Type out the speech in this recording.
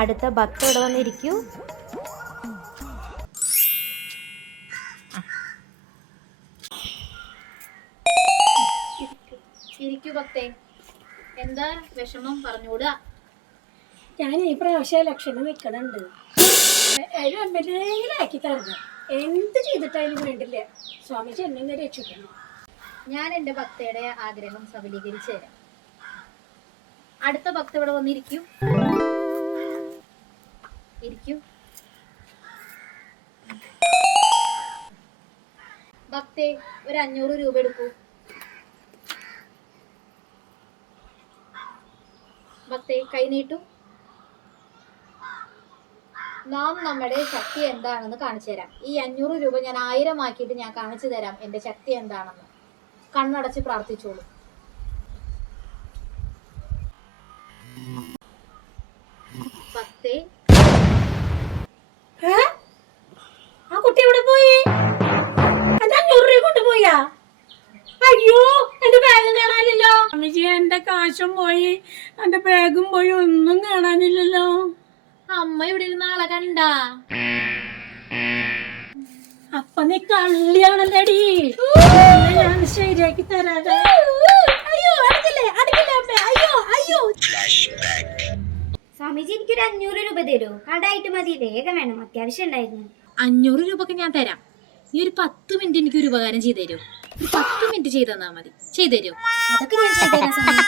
അടുത്ത ഭക്ത ഇവിടെ വന്നിരിക്കൂ. ഇരിക്കൂ ഭക്തേ, എന്താ വിഷമം പറഞ്ഞുകൂടാ. ഞാൻ ഈ പ്രാവശ്യം ലക്ഷണം നിൽക്കണുണ്ട്. എമ്മെങ്കിലാക്കി തരണം. എന്ത് ചെയ്തിട്ടായാലും വേണ്ടില്ല. സ്വാമിജി എന്നെ രക്ഷിക്കണം. ഞാൻ എൻ്റെ ഭക്തയുടെ ആഗ്രഹം സഫലീകരിച്ചു തരാം. അടുത്ത ഭക്ത ഇവിടെ വന്നിരിക്കൂ. ഇരിക്കൂ. ഭക്തേ, ഒരു 500 രൂപ എടുക്കൂ. ഭക്തേ, കൈ നീട്ടു. നാം നമ്മുടെ ശക്തി എന്താണെന്ന് കാണിച്ചു തരാം. ഈ 500 രൂപ ഞാൻ 1000 ആക്കിയിട്ട് ഞാൻ കാണിച്ചു തരാം എന്റെ ശക്തി എന്താണെന്ന്. കണ്ണടച്ച് പ്രാർത്ഥിച്ചോളൂ. ഭക്തേ, ആ കുട്ടി എവിടെ പോയി? 500 രൂപ കൊണ്ടുപോയാ? അയ്യോ, എന്റെ ബാഗ് കാണാനില്ലല്ലോ. സ്വാമിജി, എന്റെ കാശും പോയി, എന്റെ ബാഗും പോയി, ഒന്നും കാണാനില്ലല്ലോ. അമ്മ ഇവിടെ ഇരുന്ന ആളെ കണ്ടാ? അപ്പൊ നീ കള്ളിയാണല്ലേടി. ഞാൻ ശരിയാക്കി തരാതെ. അയ്യോ, അടിക്കില്ലേ, അടിക്കില്ലേ. അയ്യോ, അയ്യോ. സ്വാമിജി, എനിക്കൊരു 500 രൂപ തരൂ. കടായിട്ട് മതി, വേഗം വേണം, അത്യാവശ്യം ഉണ്ടായിരുന്നു. 500 രൂപക്ക് ഞാൻ തരാം. നീ ഒരു 10 മിനിറ്റ് എനിക്ക് ഒരു ഉപകാരം ചെയ്തു തരൂ. ഒരു 10 മിനിറ്റ് ചെയ്ത് തന്നാ മതി. ചെയ്തു തരൂ. അതൊക്കെ ഞാൻ ചെയ്തുതരാം സ്വാമി.